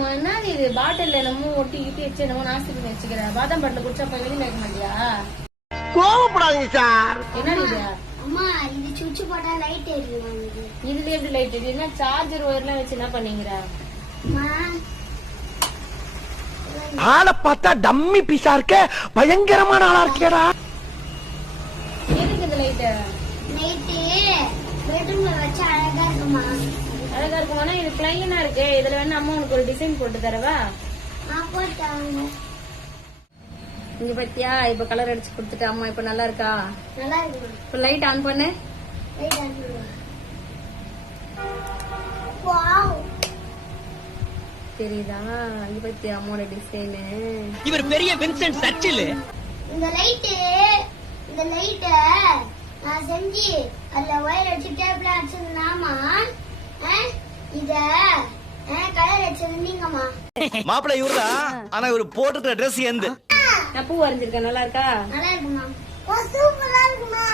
அம்மா என்ன இது பாட்டில் என்னமோ ஒட்டி கிட்டி வச்சு என்னமோ நாஸ்தி வச்சுக்கிறேன். பாதாம் பாட்டில் குடிச்சா போய் வெளியில வைக்க மாட்டியா? கோவப்படாதீங்க சார். என்ன இது? அம்மா இது சுவிட்ச் போட்டா லைட் எரியுமா? இதுல எப்படி லைட் எரியுது? என்ன சார்ஜர் ஒயர்லாம் வச்சு என்ன பண்ணீங்கற? அம்மா ஆளை பார்த்தா டம்மி பீஸா இருக்க, பயங்கரமான ஆளா இருக்கேடா. எதுக்கு இந்த லைட்? நைட்டு பெட்ரூம்ல வச்சா அழகா இருக்குமா? அழகா இருக்குமானா இது பிளைனா இருக்கு. இதுல வேணா அம்மா உனக்கு ஒரு டிசைன் போட்டு தரவா? போட்டாங்க. இங்க பத்தியா இப்ப கலர் அடிச்சு கொடுத்துட்டு அம்மா இப்ப நல்லா இருக்கா? நல்லா இருக்குமா? இப்ப லைட் ஆன் பண்ணு. லைட் ஆன் பண்ணு. வாவ், தெரியுதா? இங்க பத்தியா அம்மாவோட டிசைன். இவர் பெரிய வின்சென்ட் சர்ச்சில். இந்த லைட் நான் செஞ்சு அதுல ஒயர் வச்சு டேப்ல அடிச்சிருந்தாமா, இத கலர் வச்சிருந்தீங்கம்மா. மாப்பிள்ளை இவருதான், ஆனா இவரு போட்டுக்கிற ட்ரெஸ் எந்த நான் பூ வரைஞ்சிருக்கேன். நல்லா இருக்கா? நல்லா இருக்குமா? சூப்பரா இருக்குமா?